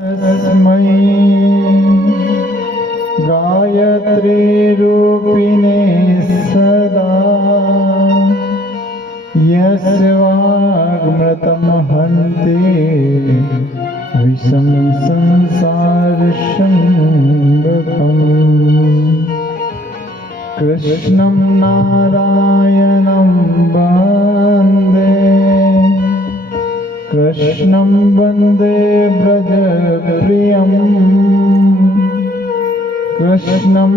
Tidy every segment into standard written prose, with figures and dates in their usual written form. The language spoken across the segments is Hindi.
तस्मै गायत्री रूपिणे सदा यस्य वाग्मृतं हन्ति विषं संसारसङ्गतम् कृष्णं नारायणं वन्दे कृष्णं वन्दे व्रजप्रियं कृष्णं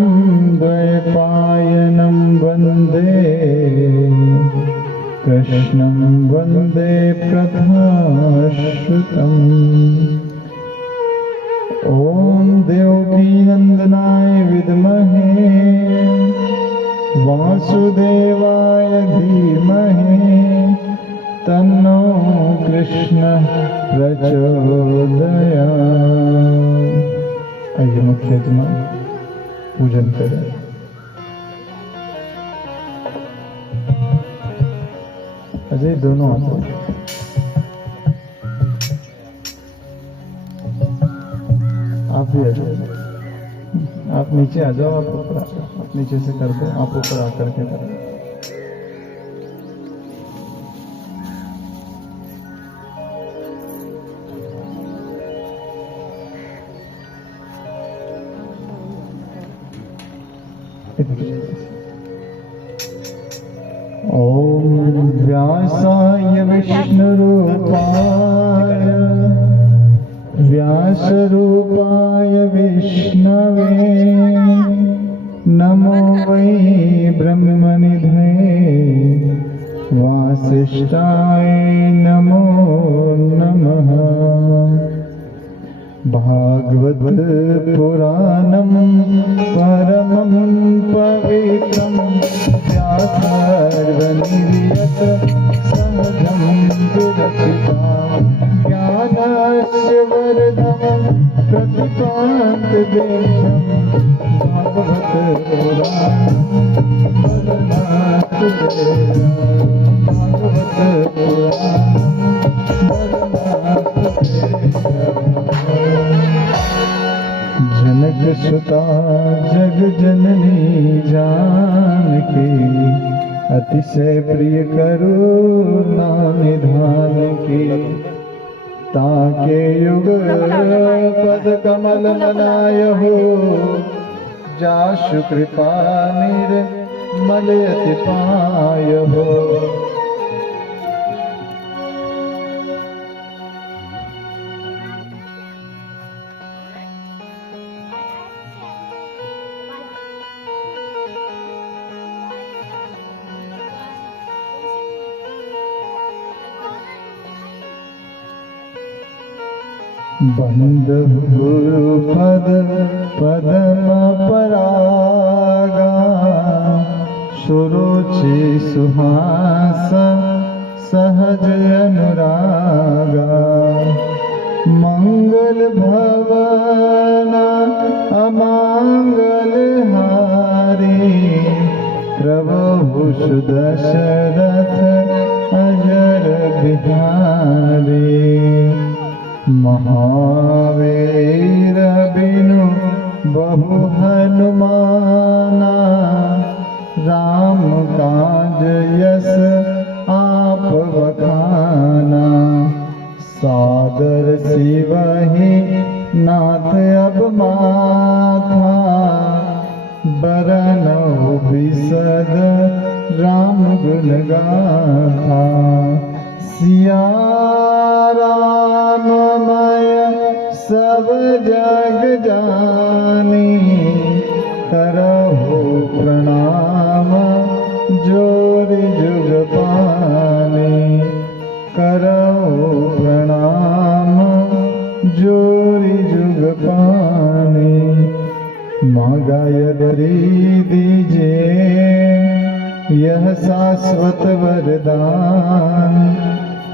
द्वैपायनं वन्दे कृष्णं वन्दे प्रथमाश्रुतम् ॐ देवकीनन्दनाय विद्महे वासुदेवाय धीमहि तन्नो कृष्ण प्रचोदयात्। आइए मुख्य यजमा पूजन करें। अजय दोनों हाथों आप भी आ जाओ, आप नीचे आ जाओ, आप ऊपर आ जाओ, आप नीचे से कर दो, आप ऊपर आकर के करें। ओम व्यासाय विष्णुरूपाय व्यासरूपाय विष्णवे नमो वै ब्रह्मनिधये वासिष्ठाय नमो नमः। भागवत पुराणं परमं पवित्रं व्यासर्वनिर्यत सहजं विरचितां ज्ञानस्य वरदं प्रतिपादयेत् भागवत पुराणं भागवत जनक सुता जग जननी जानकी अतिशय प्रिय करुणा निधान की ताके युग पद कमल मनाय हो जाशु कृपा निर्मल अति पाय हो। बंद गुरु पद पदम परागा सुरुचि सुहास सहज अनुरागा मंगल भवना अमंगल हारी प्रभु सुदशरथ अजर बिहारी महावीर बिनु बहु हनुमाना राम काज यस आप बखाना सादर शिवहि नाथ अब माथा बरनौ बिसद राम गुण गाथा सिया राममय सब जग जानी करहु प्रणाम जोर जुग पानी करहु प्रणाम जोर जुग पानी। माँ गायत्री दीजिए यह शाश्वत वरदान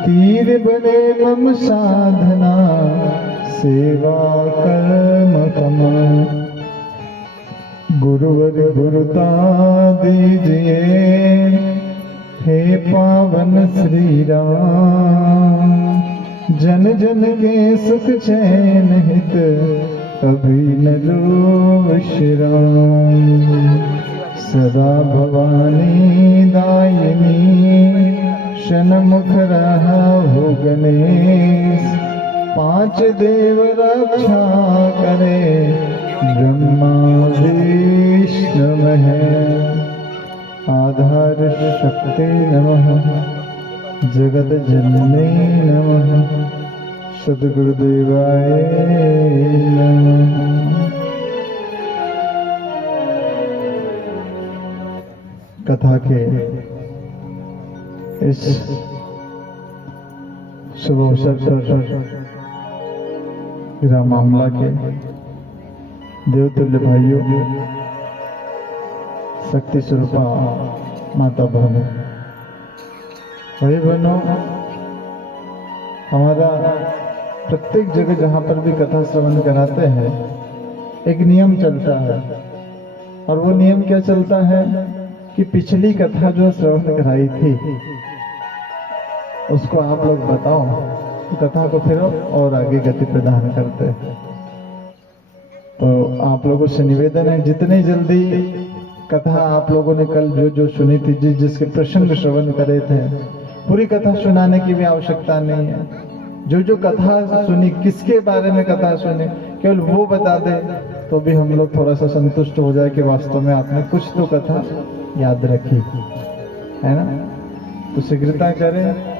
तीर बने मम साधना सेवा कर्म कम। गुरुवर गुरुता दीजिए हे पावन श्री राम जन जन के सुख चैन हित कभी न लो विश्राम। सदा भवानी दायिनी शनमुख रहा हो गणेश। पांच देव रक्षा करे ब्रह्मा विष्णु महेश। आधार शक्ति नमः जगत जननी नमः। सद्गुरुदेवाय नमः। कथा के इस शुभ अवसर पर ग्राम मामला के देवतुल्य भाइयों, शक्ति स्वरूपा माता बहनों, भाई बहनों, हमारा प्रत्येक जगह जहाँ पर भी कथा श्रवण कराते हैं एक नियम चलता है। और वो नियम क्या चलता है कि पिछली कथा जो श्रवण कराई थी उसको आप लोग बताओ, तो कथा को फिर और आगे गति प्रदान करते हैं। तो आप लोगों से निवेदन है, जितनी जल्दी कथा आप लोगों ने कल जो जो सुनी थी, जिसके प्रसंग श्रवण करे थे, पूरी कथा सुनाने की भी आवश्यकता नहीं है। जो जो कथा सुनी, किसके बारे में कथा सुनी, केवल वो बता दे तो भी हम लोग थोड़ा सा संतुष्ट हो जाए कि वास्तव में आपने कुछ तो कथा याद रखी है ना। तो शीघ्रता करें।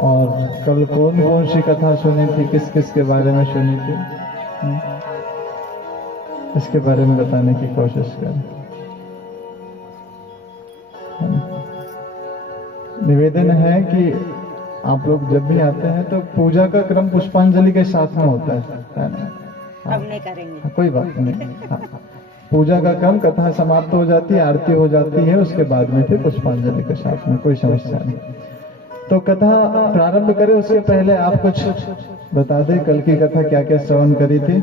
और कल कौन कौन सी कथा सुनी थी, किस किस के बारे में सुनी थी, इसके बारे में बताने की कोशिश करें। निवेदन है कि आप लोग जब भी आते हैं तो पूजा का क्रम पुष्पांजलि के साथ में होता है ना। अब नहीं करेंगे, कोई बात नहीं। हाँ, पूजा का क्रम, कथा समाप्त हो जाती है, आरती हो जाती है, उसके बाद में फिर पुष्पांजलि के साथ में, कोई समस्या नहीं। तो कथा प्रारंभ करें उसके पहले आप कुछ बता दें, कल की कथा क्या क्या श्रवण करी थी,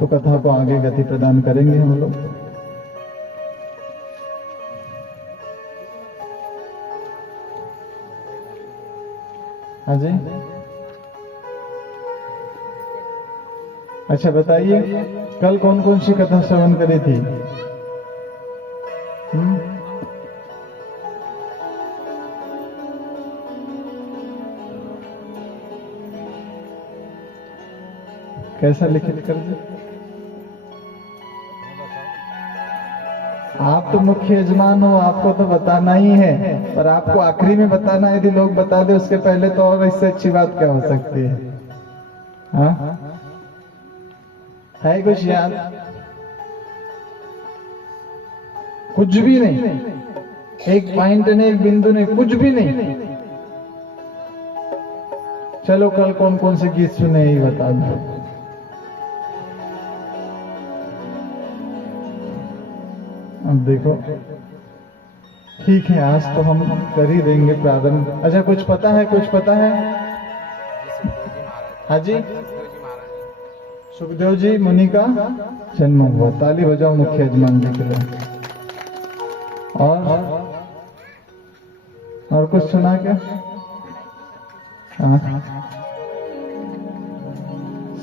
तो कथा को आगे गति प्रदान करेंगे हम लोग। हाँ जी, अच्छा बताइए, कल कौन कौन सी कथा श्रवण करी थी? कैसा लिखित कर दे? आप तो मुख्य यजमान हो, आपको तो बताना ही है, पर आपको आखिरी में बताना है। यदि लोग बता दे उसके पहले तो और इससे अच्छी बात क्या हो सकती है? हाँ, है कुछ याद? कुछ भी नहीं, एक पॉइंट नहीं, एक बिंदु नहीं, कुछ भी नहीं। चलो कल कौन कौन से गीत सुने ही बता दो। अब देखो, ठीक है, आज तो हम कर ही देंगे प्रारंभ। अच्छा, कुछ पता है, कुछ पता है? हाँ जी, सुखदेव जी मुनि का जन्म हुआ। ताली बजाओ मुख्य यजमान जी के लिए। और कुछ सुना क्या?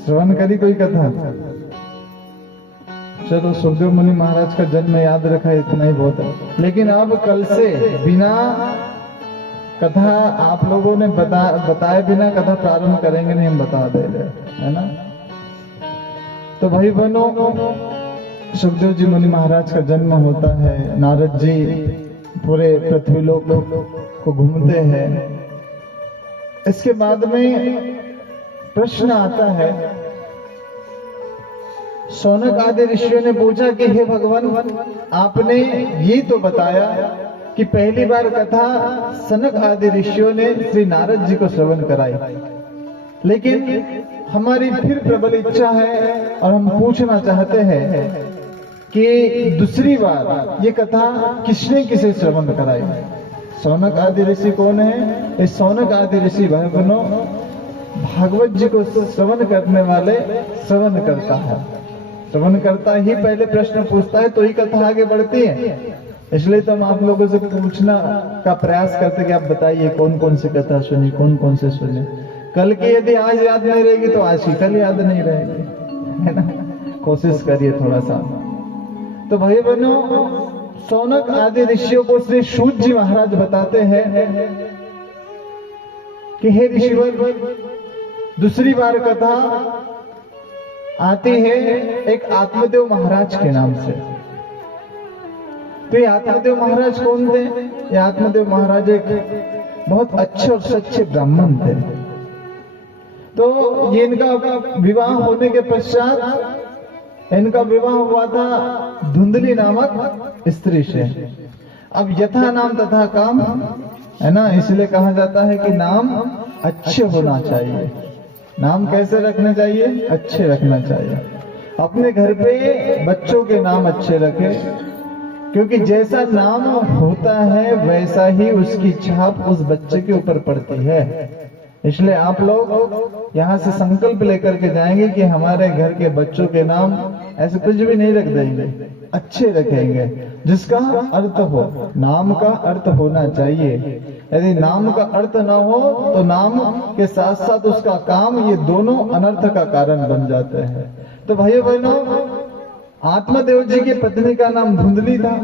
श्रवण करी कोई कथा? चलो, सुखदेव मुनि महाराज का जन्म याद रखा, इतना ही बहुत है। लेकिन अब कल से बिना कथा आप लोगों ने बताए बिना कथा प्रारंभ करेंगे नहीं, हम बता दे रहे, है ना। तो भाई बहनों, सुखदेव जी मुनि महाराज का जन्म होता है। नारद जी पूरे पृथ्वी लोक को घूमते हैं। इसके बाद में प्रश्न आता है, शौनक आदि ऋषियों ने पूछा कि हे भगवान, आपने ये तो बताया कि पहली बार कथा सनक आदि ऋषियों ने श्री नारद जी को श्रवण कराई, लेकिन हमारी फिर प्रबल इच्छा है और हम पूछना चाहते हैं कि दूसरी बार ये कथा किसने किसे श्रवण कराई? शौनक आदि ऋषि कौन है? इस शौनक आदि ऋषि भाई बहनों, भागवत जी को श्रवण करने वाले श्रवण करता है। श्रवण करता ही पहले प्रश्न पूछता है, तो ही कथा आगे बढ़ती है। इसलिए तो हम आप लोगों से पूछना का प्रयास करते कि आप बताइए कौन कौन सी कथा सुनी, कौन कौन से सुने। कल की यदि आज याद नहीं रहेगी तो आज की कल याद नहीं रहेगी, है ना। कोशिश करिए थोड़ा सा। तो भाई बहनों, शौनक आदि ऋषियों को श्री सूत जी महाराज बताते हैं कि हे ऋषिवर, दूसरी बार कथा आती है एक आत्मदेव महाराज के नाम से। तो ये आत्मदेव महाराज कौन थे? ये आत्मदेव महाराज एक बहुत अच्छे और सच्चे ब्राह्मण थे। तो ये इनका विवाह होने के पश्चात इनका विवाह हुआ था धुंधली नामक स्त्री से। अब यथा नाम तथा काम, है ना, इसलिए कहा जाता है कि नाम अच्छे होना चाहिए। नाम कैसे रखने चाहिए? अच्छे रखना चाहिए। अपने घर पे बच्चों के नाम अच्छे रखें, क्योंकि जैसा नाम होता है वैसा ही उसकी छाप उस बच्चे के ऊपर पड़ती है। इसलिए आप लोग यहाँ से संकल्प लेकर के जाएंगे कि हमारे घर के बच्चों के नाम ऐसे कुछ भी नहीं रख देंगे, अच्छे रखेंगे, जिसका अर्थ हो। नाम का अर्थ होना चाहिए। यदि नाम का अर्थ ना हो तो नाम के साथ साथ उसका काम, ये दोनों अनर्थ का कारण बन जाते हैं। तो भाइयों बहनों, आत्मदेव जी की पत्नी का नाम धुंधली था।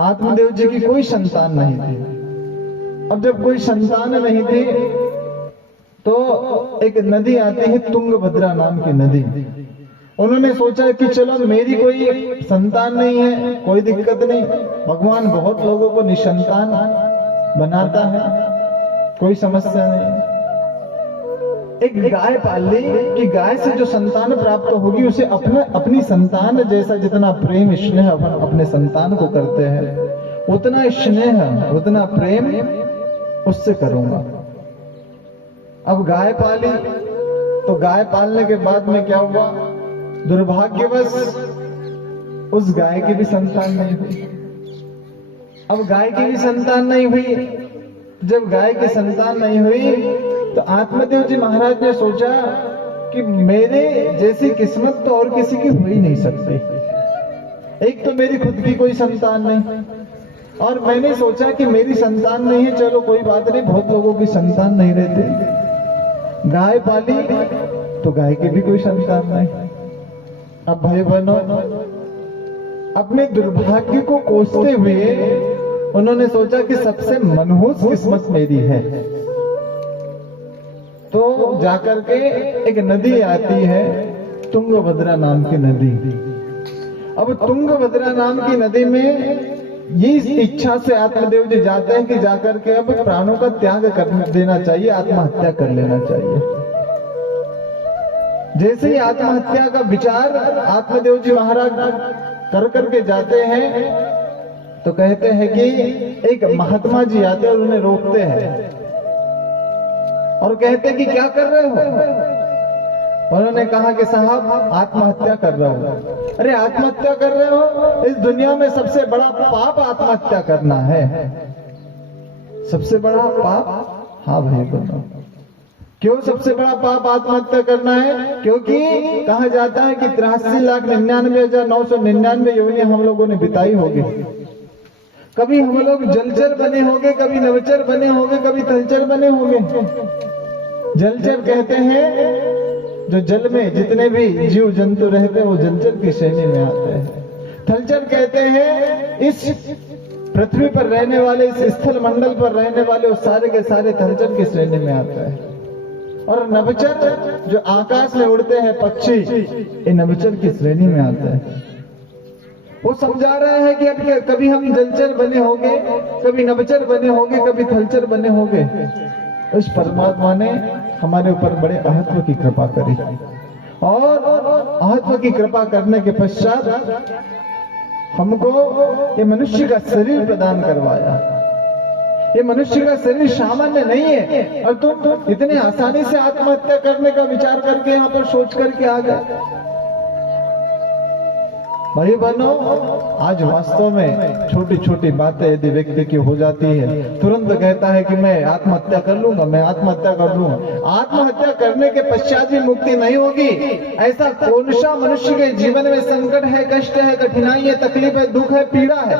आत्मदेव जी की कोई संतान नहीं थी। अब जब कोई संतान नहीं थी तो एक नदी आती है तुंगभद्रा नाम की नदी। उन्होंने सोचा कि चलो मेरी कोई संतान नहीं है, कोई दिक्कत नहीं, भगवान बहुत लोगों को निसंतान बनाता है, कोई समस्या नहीं। एक गाय पाल ली कि गाय से जो संतान प्राप्त होगी उसे अपनी संतान जैसा जितना प्रेम स्नेह अपने संतान को करते हैं, उतना स्नेह उतना प्रेम उससे करूंगा। अब गाय पाली, तो गाय पालने के बाद में क्या हुआ? दुर्भाग्यवश उस गाय की भी संतान नहीं हुई। अब गाय की भी संतान नहीं हुई। जब गाय की संतान नहीं हुई तो आत्मदेव जी महाराज ने सोचा कि मेरे जैसी किस्मत तो और किसी की हो ही नहीं सकती। एक तो मेरी खुद की कोई संतान नहीं, और मैंने सोचा कि मेरी संतान नहीं है, चलो कोई बात नहीं, बहुत लोगों की संतान नहीं रहती। गाय पाली तो गाय की भी कोई संतान नहीं। अब भाई बहनों, अपने दुर्भाग्य को कोसते हुए उन्होंने सोचा कि सबसे मनहूस किस्मत मेरी है। तो जाकर के एक नदी आती है तुंगभद्रा नाम की नदी। अब तुंगभद्रा नाम की नदी में ये इच्छा से आत्मदेव जी जाते हैं कि जाकर के अब प्राणों का त्याग कर देना चाहिए, आत्महत्या कर लेना चाहिए। जैसे ही आत्महत्या का विचार आत्मदेव जी महाराज कर करके जाते हैं तो कहते हैं कि एक महात्मा जी आते हैं और उन्हें रोकते हैं और कहते हैं कि क्या कर रहे हो? उन्होंने कहा कि साहब आत्महत्या कर रहा हूं। अरे आत्महत्या कर रहे हो? इस दुनिया में सबसे बड़ा पाप आत्महत्या करना है। सबसे बड़ा पाप? हाँ भाई बोलो। क्यों सबसे बड़ा पाप आत्महत्या करना है? क्योंकि कहा जाता है कि 83,99,999 योनियां हम लोगों ने बिताई होगी। कभी हम लोग जलचर बने होंगे, कभी नवचर बने होंगे, कभी थलचर बने होंगे। जलचर कहते हैं जो जल में जितने भी जीव जंतु रहते हैं वो जलचर की श्रेणी में आते हैं। थलचर कहते हैं इस पृथ्वी पर रहने वाले, इस स्थल मंडल पर रहने वाले वो सारे के सारे थलचर की श्रेणी में आते हैं। और नभचर जो आकाश में उड़ते हैं पक्षी, ये नभचर की श्रेणी में आते हैं। वो समझा रहे हैं कि अब कभी हम जलचर बने होंगे, कभी नभचर बने होंगे, कभी थलचर बने होंगे। उस परमात्मा ने हमारे ऊपर बड़े महत्व की कृपा करी और महत्व की कृपा करने के पश्चात हमको ये मनुष्य का शरीर प्रदान करवाया। ये मनुष्य का शरीर सामान्य नहीं है और तुम इतने आसानी से आत्महत्या करने का विचार करके यहाँ पर सोच करके आ गए। भाई बहनों, आज वास्तव में छोटी छोटी बातें यदि व्यक्ति की हो जाती है, तुरंत कहता है कि मैं आत्महत्या कर लूंगा, मैं आत्महत्या कर लूंगा। आत्महत्या करने के पश्चात भी मुक्ति नहीं होगी। ऐसा कौन सा मनुष्य के जीवन में संकट है, कष्ट है, कठिनाई है, तकलीफ है, दुख है, पीड़ा है,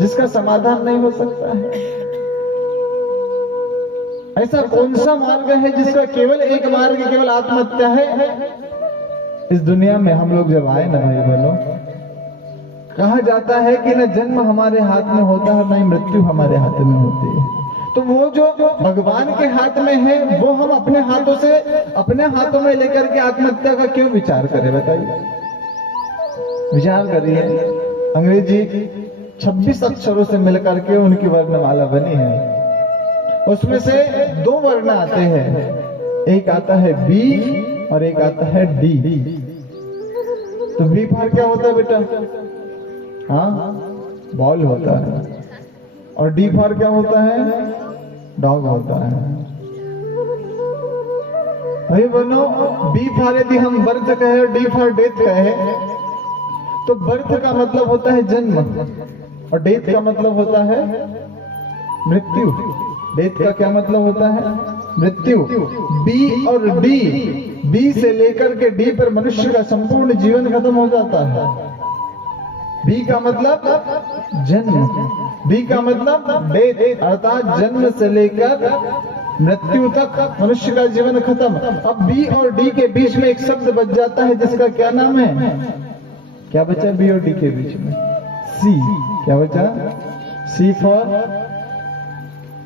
जिसका समाधान नहीं हो सकता है? ऐसा कौन सा मार्ग है जिसका केवल एक मार्ग, केवल आत्महत्या है? इस दुनिया में हम लोग जब आए ना भाई बहनों, कहा जाता है कि न जन्म हमारे हाथ में होता है, न ही मृत्यु हमारे हाथ में होती है। तो वो जो भगवान के हाथ में है, वो हम अपने हाथों से, अपने हाथों में लेकर के आत्महत्या का क्यों विचार करें? बताइए, विचार करिए। अंग्रेजी 26 अक्षरों से मिलकर के उनकी वर्णमाला बनी है। उसमें से 2 वर्ण आते हैं, एक आता है बी और एक आता है डी। तो बी फॉर क्या होता है बेटा? हाँ, बॉल होता है। और डी फॉर क्या होता है? डॉग होता है। भाई बनो, बी फॉर यदि हम बर्थ कहे, डी फॉर डेथ कहे, तो बर्थ का मतलब होता है जन्म और डेथ का मतलब होता है मृत्यु। डेथ का क्या मतलब होता है? मृत्यु। बी और डी, बी से लेकर के डी पर मनुष्य का संपूर्ण जीवन खत्म हो जाता है। बी का मतलब जन्म, बी का मतलब डेथ, अर्थात जन्म से लेकर मृत्यु तक मनुष्य का जीवन खत्म। अब बी और डी के बीच में एक शब्द बच जाता है, जिसका क्या नाम है? क्या बचा बी और डी के बीच में? सी। क्या बचा? सी फॉर,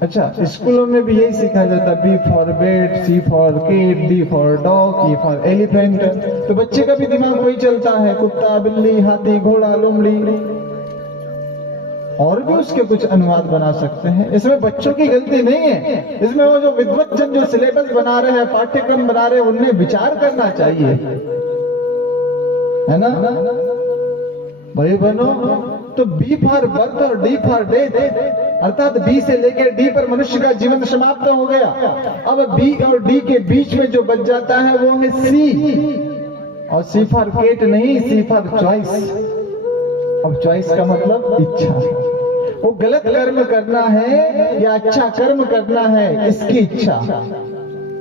अच्छा स्कूलों में भी यही सिखाया जाता है, B for bat, C for cat, D for dog, E for elephant. तो बच्चे का भी दिमाग वही चलता है, कुत्ता, बिल्ली, हाथी, घोड़ा, लोमड़ी, और भी उसके कुछ अनुवाद बना सकते हैं। इसमें बच्चों की गलती नहीं है, इसमें वो जो विद्वज्जन जो सिलेबस बना रहे हैं, पाठ्यक्रम बना रहे हैं, उन्हें विचार करना चाहिए, है ना भाई बहनों? तो बी फॉर बर्थ और डी फॉर डेथ, अर्थात बी से लेकर डी पर मनुष्य का जीवन समाप्त हो गया। अब बी और डी के बीच में जो बच जाता है वो है सी, और सी फॉर केट नहीं, सी फॉर चॉइस। अब चॉइस का मतलब इच्छा। वो गलत कर्म करना है या अच्छा कर्म करना है, इसकी इच्छा।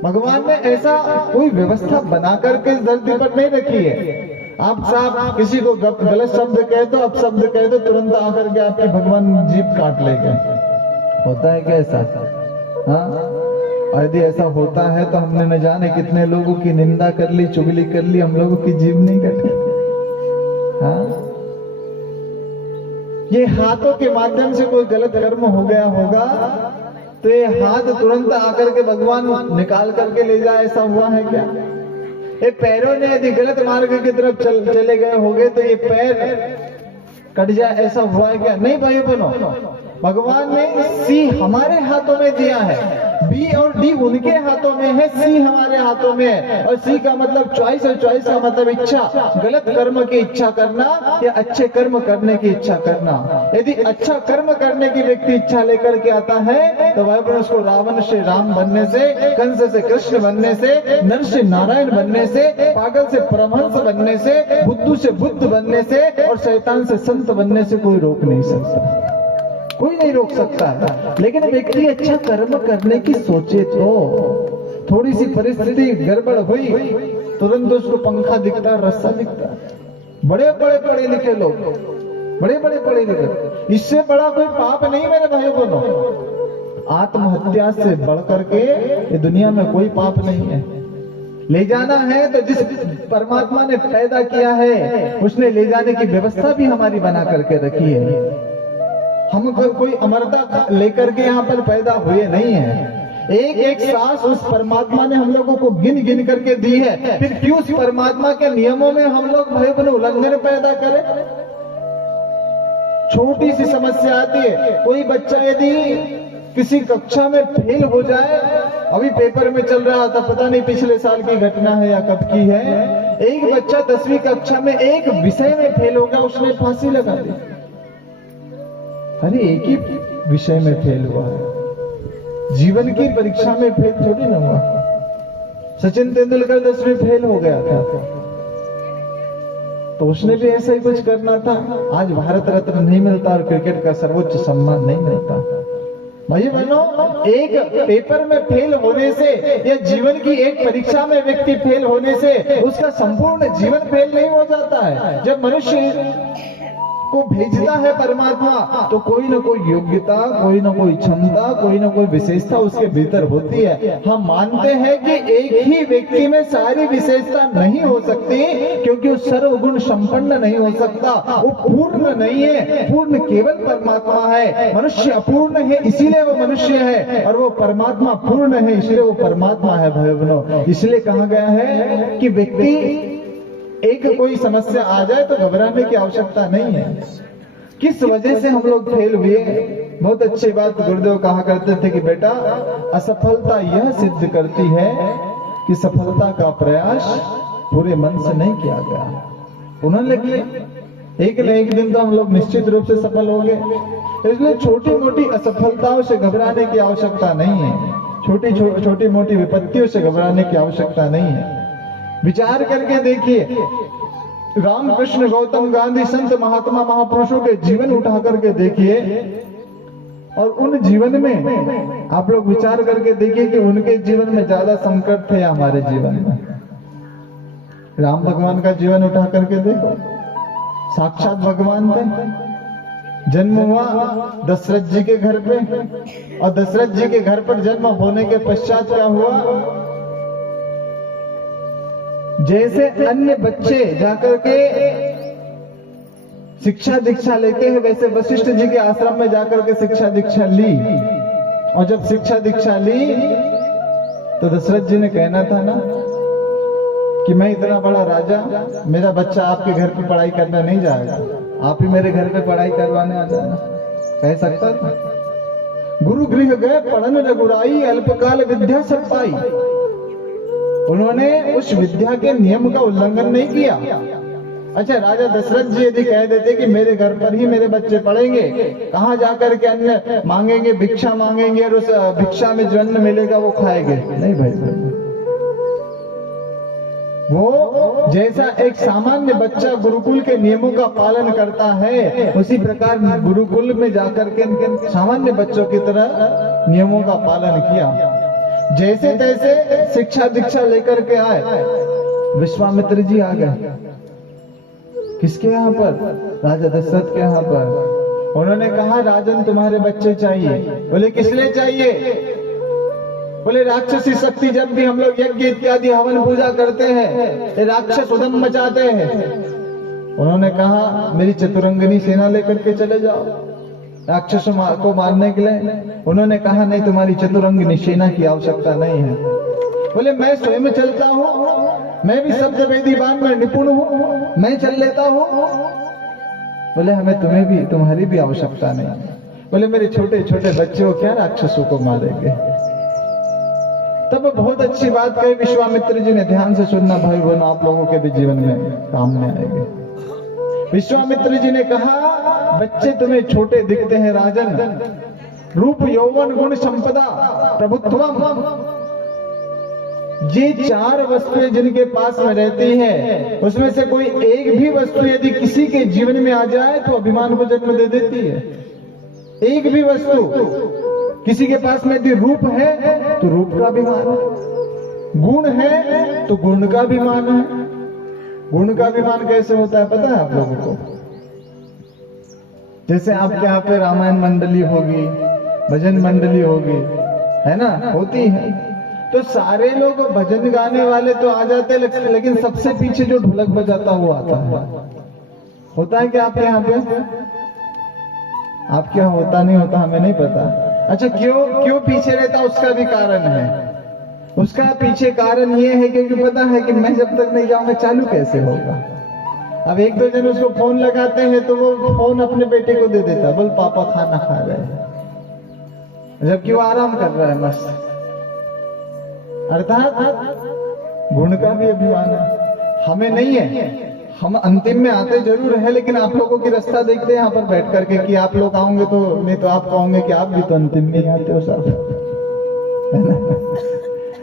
भगवान ने ऐसा कोई व्यवस्था बना करके इस धरती पर नहीं रखी है। आप साहब किसी को गलत शब्द कह दो, अब शब्द कह दो, तुरंत आकर के आपकी भगवान जीभ काट लेंगे। होता है क्या ऐसा? हाँ, और यदि ऐसा होता है तो हमने न जाने कितने लोगों की निंदा कर ली, चुगली कर ली, हम लोगों की जीभ नहीं कटी। हाँ, ये हाथों के माध्यम से कोई गलत कर्म हो गया होगा तो ये हाथ तुरंत आकर के भगवान निकाल करके ले जाए, ऐसा हुआ है क्या? ये पैरों ने यदि गलत मार्ग की तरफ चले गए होंगे तो ये पैर कट जाए, ऐसा हुआ है क्या? नहीं भाई बनो, भगवान ने सी हमारे हाथों में दिया है, बी और डी उनके हाथों में है, सी हमारे हाथों में है। और सी का मतलब चॉइस, और चॉइस का मतलब इच्छा। गलत कर्म की इच्छा करना या अच्छे कर्म करने की इच्छा करना। यदि अच्छा कर्म करने की व्यक्ति इच्छा लेकर के आता है तो भाई बहन, उसको रावण से राम बनने से, कंस से कृष्ण बनने से, नर से नारायण बनने से, पागल से परमहंस बनने से, बुद्धू से बुद्ध बनने से और शैतान से संत बनने से कोई रोक नहीं सकता, कोई नहीं रोक सकता है। लेकिन व्यक्ति अच्छा कर्म करने की सोचे तो थोड़ी सी परिस्थिति गड़बड़ हुई, तुरंत उसको पंखा दिखता है, रस्सा दिखता है। बड़े बड़े पढ़े लिखे लोग, बड़े बड़े पढ़े लिखे, इससे बड़ा कोई पाप नहीं मेरे भाइयों बहनों। आत्महत्या से बढ़ करके ये दुनिया में कोई पाप नहीं है। ले जाना है तो जिस परमात्मा ने पैदा किया है उसने ले जाने की व्यवस्था भी हमारी बना करके रखी है। हम कोई अमरता लेकर के यहाँ पर पैदा हुए नहीं है। एक एक सांस उस परमात्मा ने हम लोगों को गिन गिन करके दी है, फिर क्यों उस परमात्मा के नियमों में हम लोग भाई बहन उल्लंघन पैदा करें? छोटी सी समस्या आती है, कोई बच्चा यदि किसी कक्षा में फेल हो जाए, अभी पेपर में चल रहा था, पता नहीं पिछले साल की घटना है या कब की है, एक बच्चा 10वीं कक्षा में एक विषय में फेल हो गया, उसने फांसी लगा दी। अरे एक ही विषय में फेल हुआ है, जीवन की परीक्षा में फेल थोड़ी ना हुआ। सचिन तेंदुलकर 10वीं फेल हो गया था तो उसने भी ऐसा ही कुछ करना था। आज भारत रत्न नहीं मिलता और क्रिकेट का सर्वोच्च सम्मान नहीं मिलता। भाई बहनों, एक पेपर में फेल होने से या जीवन की एक परीक्षा में व्यक्ति फेल होने से उसका संपूर्ण जीवन फेल नहीं हो जाता है। जब मनुष्य को भेजता है परमात्मा, तो कोई ना कोई योग्यता, कोई ना कोई क्षमता, कोई ना कोई विशेषता उसके भीतर होती है। हम मानते हैं कि एक ही व्यक्ति में सारी विशेषता नहीं हो सकती, क्योंकि वो सर्वगुण संपन्न नहीं हो सकता, वो पूर्ण नहीं है। पूर्ण केवल परमात्मा है। मनुष्य अपूर्ण है इसीलिए वो मनुष्य है, और वो परमात्मा पूर्ण है इसलिए वो परमात्मा है। भाई बहनों, इसलिए कहा गया है कि व्यक्ति एक कोई समस्या आ जाए तो घबराने की आवश्यकता नहीं है। किस वजह से हम लोग फेल हुए? बहुत अच्छी बात गुरुदेव कहा करते थे कि बेटा, असफलता यह सिद्ध करती है कि सफलता का प्रयास पूरे मन से नहीं किया गया। उन्होंने किया, एक न एक दिन तो हम लोग निश्चित रूप से सफल होंगे। इसलिए छोटी मोटी असफलताओं से घबराने की आवश्यकता नहीं है। छोटी मोटी विपत्तियों से घबराने की आवश्यकता नहीं है। विचार करके देखिए, रामकृष्ण, गौतम, गांधी, संत, महात्मा, महापुरुषों के जीवन उठा करके देखिए, और उन जीवन में आप लोग विचार करके देखिए कि उनके जीवन में ज्यादा संकट थे हमारे जीवन में। राम भगवान का जीवन उठा करके देखो, साक्षात भगवान थे। जन्म हुआ दशरथ जी के घर पे, और दशरथ जी के घर पर जन्म होने के पश्चात क्या हुआ? जैसे अन्य बच्चे जाकर के शिक्षा दीक्षा लेते हैं, वैसे वशिष्ठ जी के आश्रम में जाकर के शिक्षा दीक्षा ली। और जब शिक्षा दीक्षा ली तो दशरथ जी ने कहना था ना कि मैं इतना बड़ा राजा, मेरा बच्चा आपके घर पे पढ़ाई करने नहीं जाएगा, आप ही मेरे घर पे पढ़ाई करवाने आ जाना, कह सकता था। गुरु गृह गए पढ़न रघुराई, अल्पकाल विद्या सब पाई। उन्होंने उस विद्या के नियम का उल्लंघन नहीं किया। अच्छा, राजा दशरथ जी यदि कह देते कि मेरे घर पर ही मेरे बच्चे पढ़ेंगे, कहाँ जाकर के अन्न मांगेंगे, भिक्षा मांगेंगे, और उस भिक्षा में जो अन्न मिलेगा वो खाएंगे? नहीं भाई, वो जैसा एक सामान्य बच्चा गुरुकुल के नियमों का पालन करता है, उसी प्रकार गुरुकुल में जाकर के सामान्य बच्चों की तरह नियमों का पालन किया। जैसे तैसे शिक्षा दीक्षा लेकर के आए, विश्वामित्र जी आ गए। किसके यहाँ पर? राजा दशरथ के यहाँ पर। उन्होंने कहा, राजन तुम्हारे बच्चे चाहिए। बोले किस लिए चाहिए? बोले राक्षसी शक्ति, जब भी हम लोग यज्ञ इत्यादि हवन पूजा करते हैं, राक्षस उद्यम मचाते हैं। उन्होंने कहा, मेरी चतुरंगिनी सेना लेकर के चले जाओ राक्षसों को मारने के लिए। उन्होंने कहा, नहीं, तुम्हारी चतुरंगिनी सेना की आवश्यकता नहीं है। बोले मैं स्वयं चलता हूँ, मैं भी शब्द वेदी बाण में निपुण हूँ, मैं चल लेता हूँ। बोले हमें तुम्हारी भी आवश्यकता नहीं। बोले मेरे छोटे छोटे बच्चे हो, क्या राक्षसों को मारेंगे? तब बहुत अच्छी बात कही विश्वामित्र जी ने। ध्यान से सुनना भाई बहनों, आप लोगों के भी जीवन में काम में आएंगे। विश्वामित्र जी ने कहा, बच्चे तुम्हें छोटे दिखते हैं राजन, रूप यौवन गुण संपदा प्रभुत्वम, ये चार वस्तुएं जिनके पास में रहती है, उसमें से कोई एक भी वस्तु यदि किसी के जीवन में आ जाए तो अभिमान को जन्म दे देती है। एक भी वस्तु किसी के पास में यदि रूप है तो रूप का अभिमान है, गुण है तो गुण का अभिमान है। गुण का अभिमान कैसे होता है पता है आप लोगों को? जैसे आपके यहाँ पे रामायण मंडली होगी, भजन मंडली होगी, है ना, होती है, तो सारे लोग भजन गाने वाले तो आ जाते हैं, लेकिन सबसे पीछे जो ढोलक बजाता हुआ आता है, होता है क्या आपके यहाँ पे? आपके यहाँ होता नहीं होता हमें नहीं पता। अच्छा, क्यों पीछे रहता? उसका भी कारण है। उसका पीछे कारण ये है क्योंकि पता है कि मैं जब तक नहीं जाऊंगा चालू कैसे होगा। अब एक दो जन उसको फोन लगाते हैं तो वो फोन अपने बेटे को दे देता, बोल पापा खाना खा रहे हैं, जबकि वो आराम कर रहा है मस्त। अर्थात गुण का भी अभिमान है, हमें नहीं है। हम अंतिम में आते जरूर है, लेकिन आप लोगों की रास्ता देखते हैं यहाँ पर बैठ करके कि आप लोग आओगे तो, नहीं तो आप कहोगे कि आप भी तो अंतिम में आते हो सब, है ना?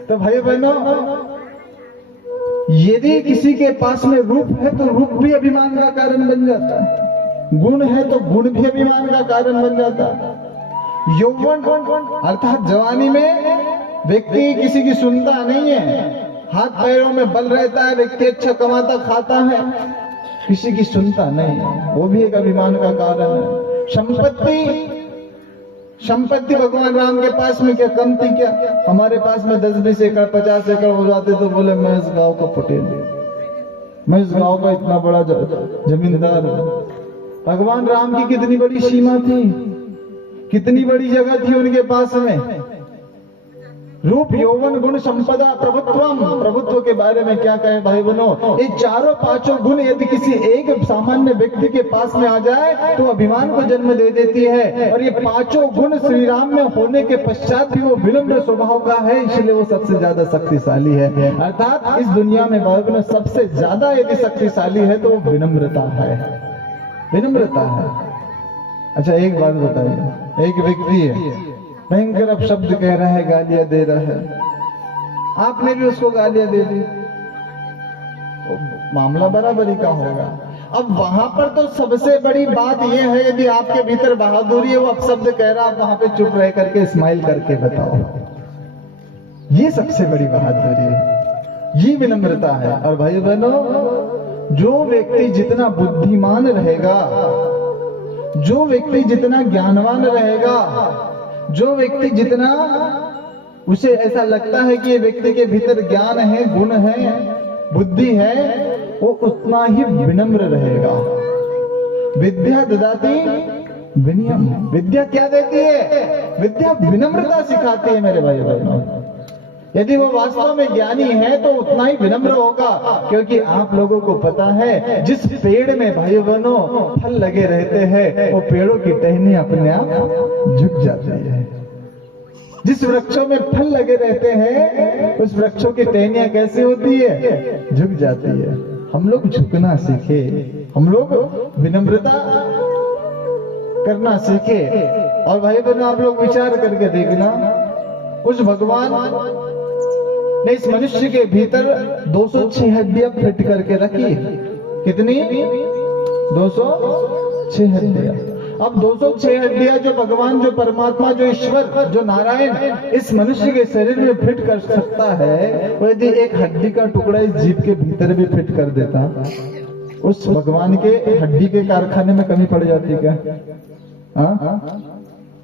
तो भाई बहनों, यदि किसी के पास में रूप है तो रूप भी अभिमान का कारण बन जाता है, गुण है तो गुण भी अभिमान का कारण बन जाता है। यौवन अर्थात जवानी में व्यक्ति किसी की सुनता नहीं है, हाथ पैरों में बल रहता है, व्यक्ति अच्छा कमाता खाता है, किसी की सुनता नहीं, वो भी एक अभिमान का कारण है। संपत्ति भगवान राम के पास में क्या कम थी क्या? हमारे पास में 10-20 एकड़ 50 एकड़ हो जाते तो बोले मैं इस गांव का पटेल, मैं इस गांव का इतना बड़ा जमींदार। भगवान राम की कितनी बड़ी सीमा थी, कितनी बड़ी जगह थी उनके पास में। रूप यौवन गुण संपदा प्रभुत्व के बारे में क्या कहें भाई बहनों। ये चारों पांचों गुण यदि किसी एक सामान्य व्यक्ति के पास में आ जाए तो अभिमान को जन्म दे देती है। और ये पांचों गुण श्री राम में होने के पश्चात भी वो विनम्र स्वभाव का है, इसलिए वो सबसे ज्यादा शक्तिशाली है। अर्थात इस दुनिया में भाई बहनों सबसे ज्यादा यदि शक्तिशाली है तो वो विनम्रता है, विनम्रता है। अच्छा एक बात बताइए, एक व्यक्ति है भयंकर अपशब्द कह रहा है, गालियां दे रहा है, आपने भी उसको गालियां दे दी, मामला बराबरी का होगा। अब वहां पर तो सबसे बड़ी बात यह है यदि आपके भीतर बहादुरी है, वो अपशब्द कह रहा, आप वहां पे चुप रह करके स्माइल करके बताओ, ये सबसे बड़ी बहादुरी है, ये विनम्रता है। और भाई बहनों, जो व्यक्ति जितना बुद्धिमान रहेगा, जो व्यक्ति जितना ज्ञानवान रहेगा, जो व्यक्ति जितना उसे ऐसा लगता है कि ये व्यक्ति के भीतर ज्ञान है, गुण है, बुद्धि है, वो उतना ही विनम्र रहेगा। विद्या ददाति विनयम, विद्या क्या देती है? विद्या विनम्रता सिखाती है मेरे भाई बहनों। यदि वो वास्तव में ज्ञानी है तो उतना ही विनम्र होगा, क्योंकि आप लोगों को पता है जिस पेड़ में भाई बहनों फल लगे रहते हैं वो पेड़ों की टहनी अपने आप झुक जाती है। जिस वृक्षों में फल लगे रहते हैं उस वृक्षों की टहनियां कैसी होती है? झुक जाती है। हम लोग झुकना सीखे, हम लोग विनम्रता करना सीखे। और भाई बहनों आप लोग विचार करके देखना, उस भगवान ने इस मनुष्य के भीतर 206 हड्डियां फिट करके रखी। कितनी? 206 हड्डियां। अब 206 हड्डियां जो भगवान, जो परमात्मा, जो ईश्वर, जो नारायण इस मनुष्य के शरीर में फिट कर सकता है, वो यदि एक हड्डी का टुकड़ा इस जीव के भीतर भी फिट कर देता, उस भगवान के हड्डी के कारखाने में कमी पड़ जाती क्या?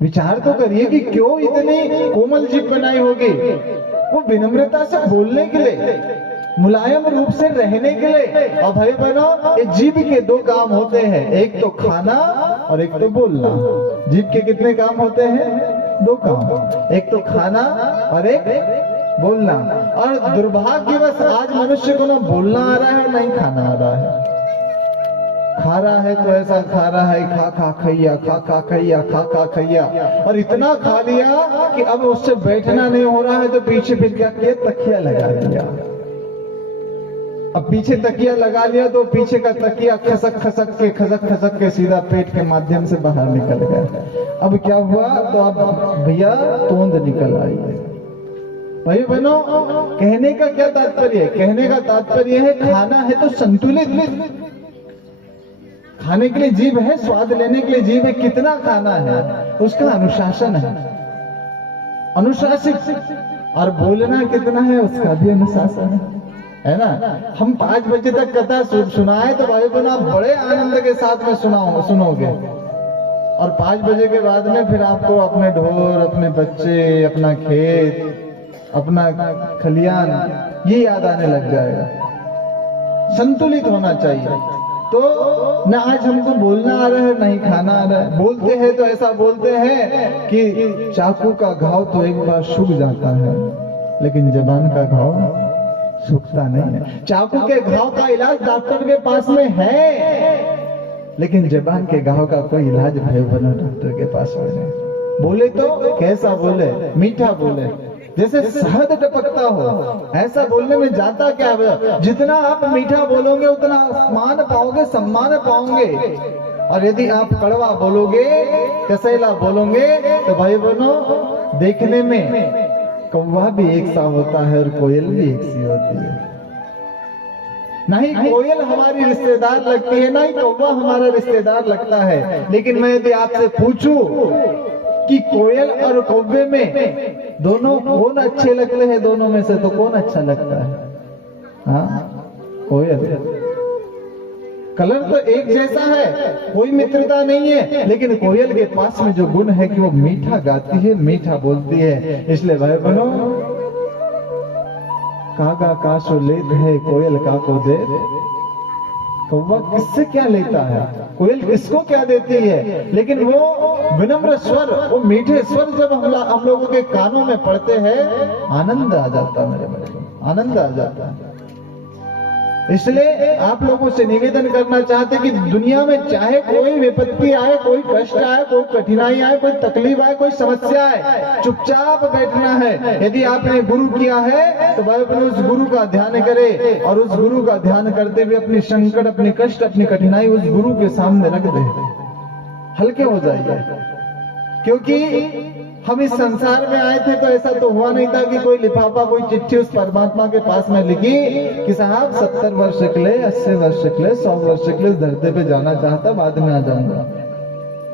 विचार तो करिए कि क्यों इतनी कोमल जीभ बनाई होगी। वो विनम्रता से बोलने के लिए, मुलायम रूप से रहने के लिए। और भाई बहनों, ये जीभ के दो काम होते हैं, एक तो खाना और एक तो बोलना। जीभ के कितने काम होते हैं? दो काम, एक तो खाना और एक बोलना। और दुर्भाग्यवश आज मनुष्य को ना बोलना आ रहा है, नहीं खाना आ रहा है। खा रहा है तो ऐसा खा रहा है, खा खा खैया, खा खा खैया, खा खा खैया, और इतना खा लिया कि अब उससे बैठना नहीं हो रहा है तो पीछे फिर क्या किया? तकिया लगा लिया। अब पीछे तकिया लगा लिया तो पीछे का तकिया खसक खसक के सीधा पेट के माध्यम से बाहर निकल गया। अब क्या हुआ? तो अब भैया तोंद निकल आई है। भाई बहनों, कहने का क्या तात्पर्य है? कहने का तात्पर्य है खाना है तो संतुलित खाने के लिए जीभ है, स्वाद लेने के लिए जीभ है, कितना खाना है उसका अनुशासन है, अनुशासित। और बोलना कितना है उसका भी अनुशासन है ना। हम 5 बजे तक कथा सुनाए तो भाई बहनों आप बड़े आनंद के साथ में सुनोगे, और 5 बजे के बाद में फिर आपको अपने ढोर, अपने बच्चे, अपना खेत, अपना खलियान ये याद आने लग जाएगा। संतुलित होना चाहिए। तो न आज हमको बोलना आ रहा है, नहीं खाना आ रहा है। बोलते हैं तो ऐसा बोलते हैं कि चाकू का घाव तो एक बार सूख जाता है, लेकिन जबान का घाव सूखता नहीं है। चाकू के घाव का इलाज डॉक्टर के पास में है, लेकिन जबान के घाव का कोई इलाज भाई बहनों डॉक्टर के पास में नहीं। बोले तो कैसा बोले? मीठा बोले, जैसे शहद टपकता हो, ऐसा बोलने में जाता क्या है? जितना आप मीठा बोलोगे उतना मान पाओगे, सम्मान पाओगे। और यदि आप कड़वा बोलोगे, कसैला बोलोगे, तो भाई बहनों देखने में कौवा भी एक सा होता है और कोयल भी एक सी होती है। नहीं कोयल हमारी रिश्तेदार लगती है, नहीं कौवा हमारा रिश्तेदार लगता है। लेकिन मैं यदि आपसे पूछूं कि कोयल और कौवे में दोनों कौन अच्छे लगते हैं, दोनों में से तो कौन अच्छा लगता है? हाँ, कोयल। कलर तो एक जैसा है, कोई मित्रता नहीं है, लेकिन कोयल के पास में जो गुण है कि वो मीठा गाती है, मीठा बोलती है। इसलिए भाई बनो, कागा काशो लेत है कोयल का को दे। कौवा किससे क्या लेता है, कोयल किसको क्या देती है, लेकिन वो विनम्र स्वर, वो मीठे स्वर जब हम लोगों के कानों में पड़ते हैं, आनंद आ जाता है मेरे भाई, आनंद आ जाता है। इसलिए आप लोगों से निवेदन करना चाहते कि दुनिया में चाहे कोई विपत्ति आए, कोई कष्ट आए, कोई कठिनाई आए, कोई तकलीफ आए, कोई समस्या आए, चुपचाप बैठना है। यदि आपने गुरु किया है तो भाई अपने उस गुरु का ध्यान करे, और उस गुरु का ध्यान करते हुए अपनी संकट, अपनी कष्ट, अपनी कठिनाई उस गुरु के सामने रख दे, हल्के हो जाइए। क्योंकि हम इस संसार में आए थे तो ऐसा तो हुआ नहीं था कि कोई लिफाफा, कोई चिट्ठी उस परमात्मा के पास में लिखी कि साहब 70 वर्ष के लिए, 80 वर्ष के लिए, 100 वर्ष के लिए धरती पे जाना चाहता, बाद में आ जाऊंगा।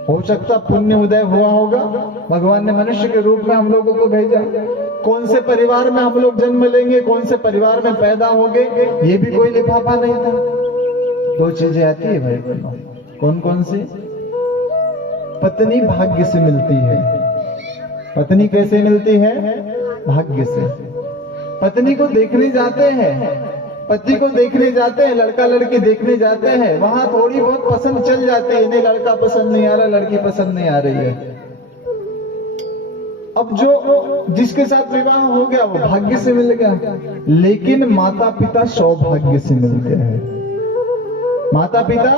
हो सकता पुण्य उदय हुआ होगा, भगवान ने मनुष्य के रूप में हम लोगों को भेजा। कौन से परिवार में हम लोग जन्म लेंगे, कौन से परिवार में पैदा होंगे, ये भी कोई लिफाफा नहीं था। 2 चीजें आती है भाई बहनों, कौन कौन सी? पत्नी भाग्य से मिलती है। पत्नी कैसे मिलती है? भाग्य से। पत्नी को देखने जाते हैं, पति को देखने जाते हैं, लड़का लड़की देखने जाते हैं, वहां थोड़ी बहुत पसंद चल जाती है, नहीं लड़का पसंद नहीं आ रहा, लड़की पसंद नहीं आ रही है। अब जो जिसके साथ विवाह हो गया वो भाग्य से मिल गया, लेकिन माता पिता सौभाग्य से मिलते हैं। माता पिता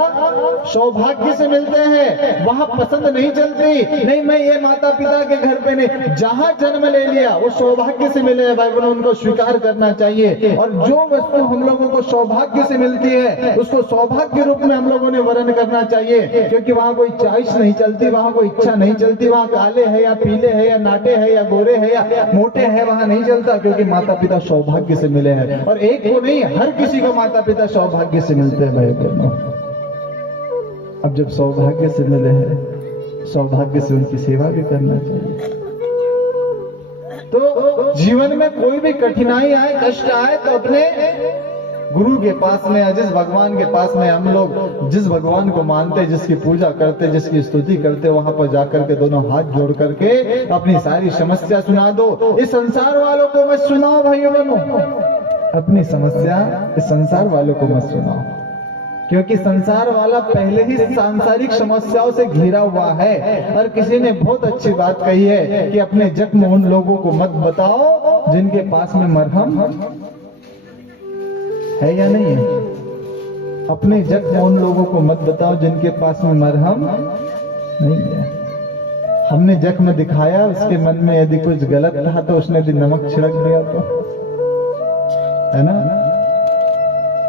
सौभाग्य से मिलते हैं, वहां पसंद नहीं चलती, नहीं मैं ये माता पिता के घर पे नहीं, जहां जन्म ले लिया वो सौभाग्य से मिले हैं भाई बहनों, उनको स्वीकार करना चाहिए। और जो वस्तु हम लोगों को सौभाग्य से मिलती है उसको सौभाग्य रूप में हम लोगों ने वर्ण करना चाहिए, क्योंकि वहां कोई चॉइस नहीं चलती, वहां कोई इच्छा नहीं चलती, वहां काले है या पीले है या नाटे है या गोरे है या मोटे है, वहां नहीं चलता, क्योंकि माता पिता सौभाग्य से मिले हैं। और एक को नहीं, हर किसी को माता पिता सौभाग्य से मिलते हैं भाई बहनों। अब जब सौभाग्य से मिले हैं, सौभाग्य से उनकी सेवा भी करना चाहिए। तो जीवन में कोई भी कठिनाई आए, कष्ट आए, तो अपने गुरु के पास में या जिस भगवान के पास में हम लोग जिस भगवान को मानते, जिसकी पूजा करते, जिसकी स्तुति करते, वहां पर जाकर के दोनों हाथ जोड़ करके अपनी सारी समस्या सुना दो। इस संसार वालों को मत सुनाओ भाइयों बहनों, अपनी समस्या इस संसार वालों को मत सुनाओ, क्योंकि संसार वाला पहले ही सांसारिक समस्याओं से घिरा हुआ है। और किसी ने बहुत अच्छी बात कही है कि अपने जख्म उन लोगों को मत बताओ जिनके पास में मरहम है या नहीं है। अपने जख्म उन लोगों को मत बताओ जिनके पास में मरहम नहीं है। हमने जख्म दिखाया, उसके मन में यदि कुछ गलत था तो उसने यदि नमक छिड़क दिया तो, है ना।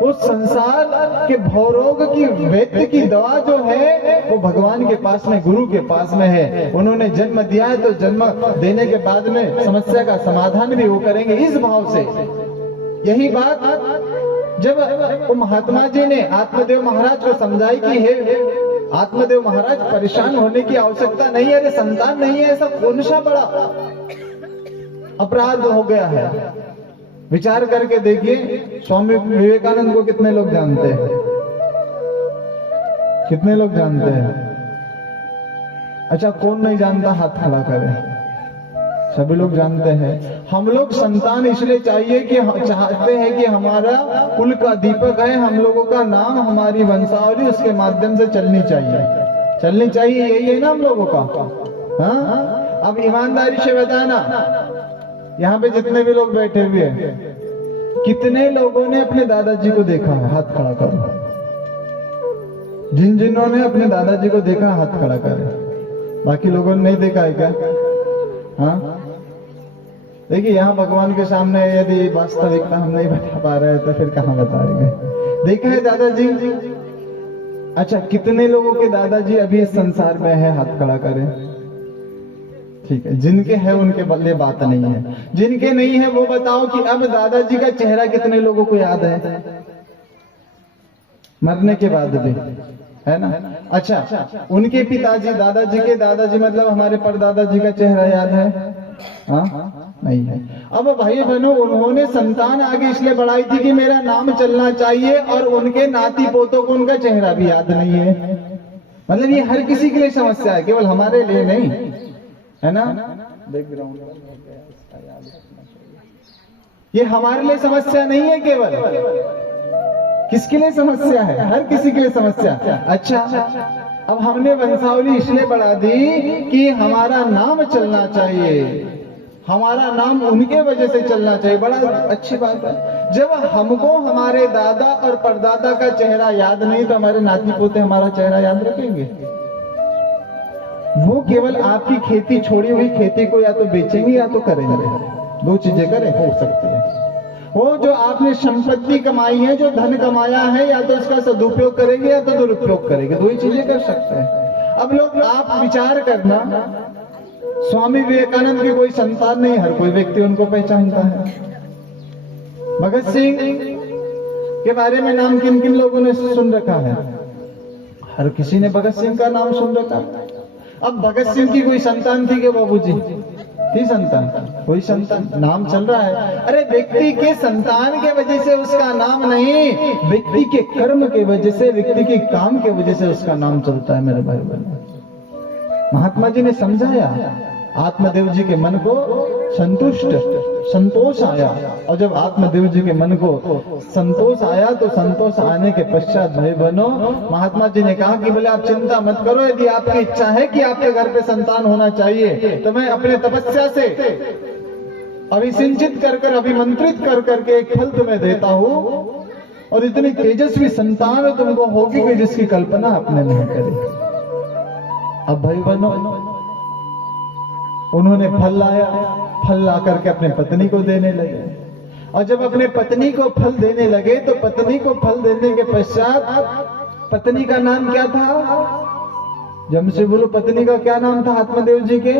उस संसार के भवरोग की वैद्य की दवा जो है वो भगवान के पास में, गुरु के पास में है। उन्होंने जन्म दिया है तो जन्म देने के बाद में समस्या का समाधान भी वो करेंगे, इस भाव से। यही बात जब महात्मा जी ने आत्मदेव महाराज को समझाई कि हे आत्मदेव महाराज, परेशान होने की आवश्यकता नहीं है, अरे संतान नहीं है ऐसा कौन सा बड़ा अपराध हो गया है। विचार करके देखिए, स्वामी विवेकानंद को कितने लोग जानते हैं? कितने लोग जानते हैं? अच्छा, कौन नहीं जानता हाथ खड़ा करे। सभी लोग जानते हैं। हम लोग संतान इसलिए चाहिए कि चाहते हैं कि हमारा कुल का दीपक है, हम लोगों का नाम, हमारी वंशावली उसके माध्यम से चलनी चाहिए, यही है ना हम लोगों का। हाँ, अब ईमानदारी से बताना, यहाँ पे जितने भी लोग बैठे हुए हैं, कितने लोगों ने अपने दादाजी को देखा है? हाथ खड़ा करो। जिन्होंने अपने दादाजी को देखा हाथ खड़ा करें। बाकी लोगों ने नहीं देखा है क्या? हाँ, देखिए यहाँ भगवान के सामने यदि वास्तविकता हम नहीं बता पा रहे हैं तो फिर कहाँ बताएंगे। देखा है दादाजी? अच्छा, कितने लोगों के दादाजी अभी इस संसार में है? हाथ खड़ा करें। ठीक है, जिनके है उनके बदले बात नहीं है, जिनके नहीं है वो बताओ कि अब दादाजी का चेहरा कितने लोगों को याद है मरने के बाद भी, है ना। अच्छा, उनके पिताजी, दादाजी के दादाजी मतलब हमारे परदादा जी का चेहरा याद है? हाँ, नहीं है। अब भाई बहनों, उन्होंने संतान आगे इसलिए बढ़ाई थी कि मेरा नाम चलना चाहिए, और उनके नाती पोतों को उनका चेहरा भी याद नहीं है। मतलब ये हर किसी के लिए समस्या है, केवल हमारे लिए नहीं, है ना। बैकग्राउंड ये हमारे लिए समस्या नहीं है, केवल किसके लिए समस्या है? हर किसी के लिए समस्या। अच्छा, अब हमने वंशावली इसलिए बढ़ा दी कि हमारा नाम चलना चाहिए, हमारा नाम उनके वजह से चलना चाहिए। बड़ा अच्छी बात है। जब हमको हमारे दादा और परदादा का चेहरा याद नहीं, तो हमारे नाती पोते हमारा चेहरा याद रखेंगे? वो केवल आपकी खेती, छोड़ी हुई खेती को या तो बेचेंगे या तो करेंगे। दो चीजें करें, हो सकती है। वो जो आपने संपत्ति कमाई है, जो धन कमाया है, या तो इसका सदुपयोग करेंगे या तो दुरुपयोग करेंगे। दो ही चीजें कर सकते हैं। अब लोग, आप विचार करना, स्वामी विवेकानंद की कोई संतान नहीं, हर कोई व्यक्ति उनको पहचानता है। भगत सिंह के बारे में नाम किन किन लोगों ने सुन रखा है? हर किसी ने भगत सिंह का नाम सुन रखा है। अब भगत सिंह की कोई संतान थी क्या बाबूजी? थी संतान? कोई संतान? नाम चल रहा है। अरे व्यक्ति के संतान के वजह से उसका नाम नहीं, व्यक्ति के कर्म के वजह से, व्यक्ति के काम के वजह से उसका नाम चलता है मेरे भाई बहन। महात्मा जी ने समझाया, आत्मदेव जी के मन को संतोष आया, और जब आत्मदेव जी के मन को संतोष आया, तो संतोष आने के पश्चात भाई बहनों, महात्मा जी ने कहा कि बोले आप चिंता मत करो, यदि आपकी इच्छा है कि आपके घर पे संतान होना चाहिए, तो मैं अपने तपस्या से अभिसिंचित कर अभिमंत्रित कर करके एक फल तुम्हें देता हूँ, और इतनी तेजस्वी संतान तुमको होगी कि जिसकी कल्पना आपने नहीं करी। अब भाई बहनों, उन्होंने फल लाया, फल ला करके अपने पत्नी को देने लगे, और जब अपने पत्नी को फल देने लगे, तो पत्नी को फल देने के पश्चात पत्नी का नाम क्या था? जब से बोलो, पत्नी का क्या नाम था आत्मदेव जी के?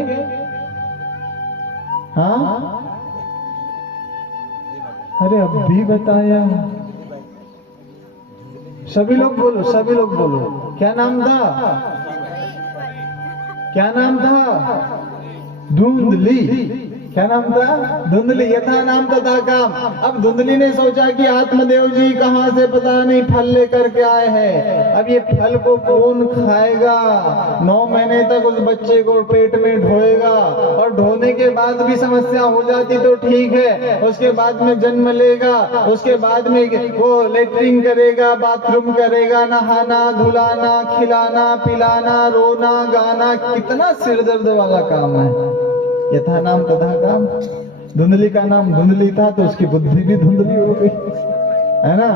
हाँ, अरे अब भी बताया। सभी लोग बोलो, सभी लोग बोलो, क्या नाम था? क्या नाम था? धुंधली। क्या नाम था? धुंधली। यथा नाम तथा काम। अब धुंधली ने सोचा कि आत्मदेव जी कहां से पता नहीं फल लेकर के आए हैं, अब ये फल को कौन खाएगा? 9 महीने तक उस बच्चे को पेट में ढोएगा, और ढोने के बाद भी समस्या हो जाती तो ठीक है, उसके बाद में जन्म लेगा, उसके बाद में वो लेटरिन करेगा, बाथरूम करेगा, नहाना, धुलाना, खिलाना, पिलाना, रोना, गाना, कितना सिरदर्द वाला काम है। यथा नाम तथा काम। धुंधली का नाम धुंधली था, तो उसकी बुद्धि भी धुंधली हो गई, है ना।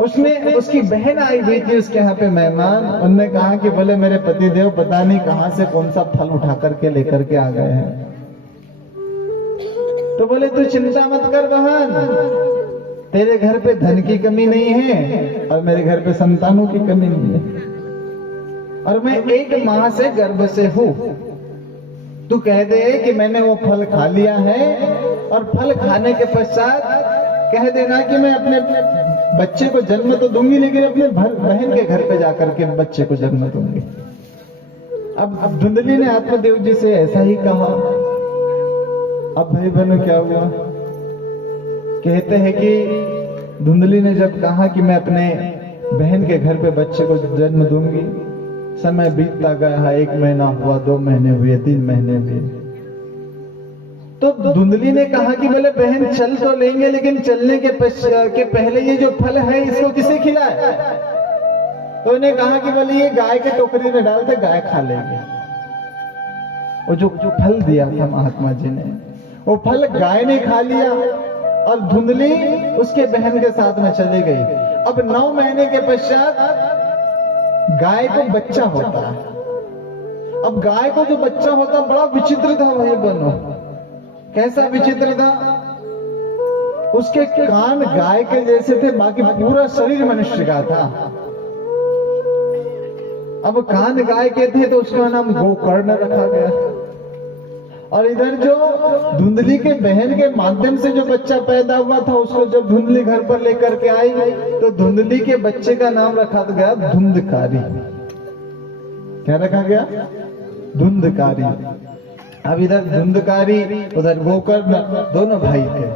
उसने, उसकी बहन आई हुई थी उसके यहाँ पे मेहमान, उनने कहा कि बोले मेरे पति देव पता नहीं कहां से कौन सा फल उठा करके लेकर के आ गए हैं। तो बोले तू चिंता मत कर बहन, तेरे घर पे धन की कमी नहीं है, और मेरे घर पे संतानों की कमी नहीं है, और मैं एक माह से गर्भ से हूं। तू कह दे कि मैंने वो फल खा लिया है, और फल खाने के पश्चात कह देना कि मैं अपने बच्चे को जन्म तो दूंगी, लेकिन अपने बहन के घर पे जाकर के बच्चे को जन्म दूंगी। अब धुंधली ने आत्मदेव जी से ऐसा ही कहा। अब भाई बहनों क्या हुआ? कहते हैं कि धुंधली ने जब कहा कि मैं अपने बहन के घर पे बच्चे को जन्म दूंगी, समय बीतता गया, 1 महीना हुआ, 2 महीने हुए, 3 महीने हुए, तो धुंधली ने कहा कि बोले बहन चल तो लेंगे, लेकिन चलने के पहले ये जो फल है इसको किसे खिलाए? तो उन्हें कहा कि बोले ये गाय के टोकरी में डालते, गाय खा लेंगे। वो जो फल दिया था महात्मा जी ने, वो फल गाय ने खा लिया, और धुंधली उसके बहन के साथ में चली गई। अब 9 महीने के पश्चात गाय को बच्चा होता है। अब गाय को जो बच्चा होता बड़ा विचित्र था भाई बहनों। कैसा विचित्र था? उसके कान गाय के जैसे थे, बाकी पूरा शरीर मनुष्य का था। अब कान गाय के थे तो उसका नाम गोकर्ण रखा गया। और इधर जो धुंधली के बहन के माध्यम से जो बच्चा पैदा हुआ था, उसको जब धुंधली घर पर लेकर के आई, तो धुंधली के बच्चे का नाम रखा गया धुंधकारी। क्या रखा गया? धुंधकारी। अब इधर धुंधकारी उधर गोकर्ण दोनों भाई थे।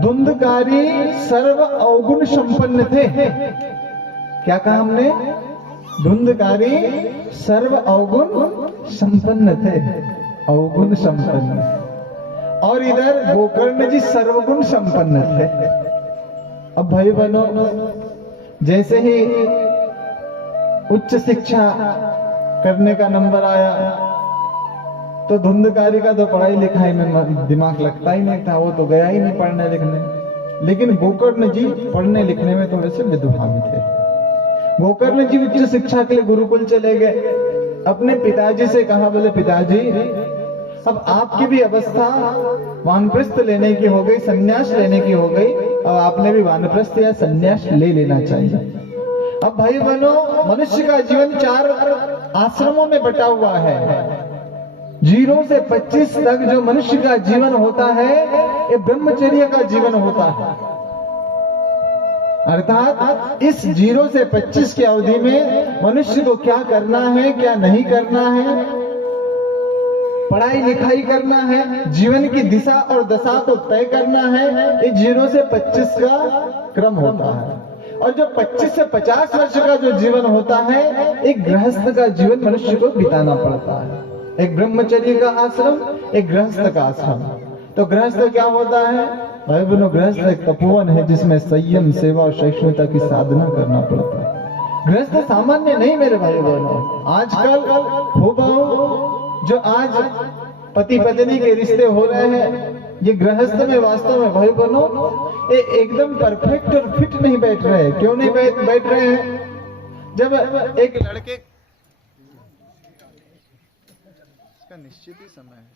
धुंधकारी सर्व अवगुण संपन्न थे। क्या कहा हमने? धुंधकारी सर्व अवगुण संपन्न थे, अवगुण संपन्न। और इधर गोकर्ण जी सर्वगुण संपन्न थे। अब भाई बहनों, जैसे ही उच्च शिक्षा करने का नंबर आया तो धुंधकारी का तो पढ़ाई लिखाई में दिमाग लगता ही नहीं था, वो तो गया ही नहीं पढ़ने लिखने। लेकिन गोकर्ण जी पढ़ने लिखने में थोड़े से विद्वान थे। गोकर्ण जी उच्च शिक्षा के लिए गुरुकुल चले गए। अपने पिताजी से कहा, बोले पिताजी अब आपकी भी अवस्था वानप्रस्थ लेने की हो गई, संन्यास लेने की हो गई, अब आपने भी वानप्रस्थ या संन्यास ले लेना चाहिए। अब भाई बहनों, मनुष्य का जीवन 4 आश्रमों में बटा हुआ है। 0 से 25 तक जो मनुष्य का जीवन होता है ये ब्रह्मचर्य का जीवन होता है। अर्थात इस 0 से 25 की अवधि में मनुष्य को क्या करना है, क्या नहीं करना है, पढ़ाई लिखाई करना है, जीवन की दिशा और दशा को तय करना है, ये 0 से 25 का क्रम होता है। और जो 25 से 50 वर्ष का जो जीवन होता है, एक गृहस्थ का जीवन मनुष्य को बिताना पड़ता है। एक ब्रह्मचर्य का आश्रम, एक गृहस्थ का आश्रम। तो गृहस्थ क्या होता है भाई बहनों? गृहस्थ एक तपोवन है जिसमें संयम, सेवा और सहिष्णुता की साधना करना पड़ता है। गृहस्थ सामान्य नहीं मेरे भाई बहनों। आजकल जो आज पति पत्नी के रिश्ते हो रहे हैं, ये गृहस्थ में वास्तव में भाई बहनों ये एकदम परफेक्ट और फिट नहीं बैठ रहे हैं। क्यों नहीं बैठ रहे हैं? जब एक लड़के का निश्चित ही समय है,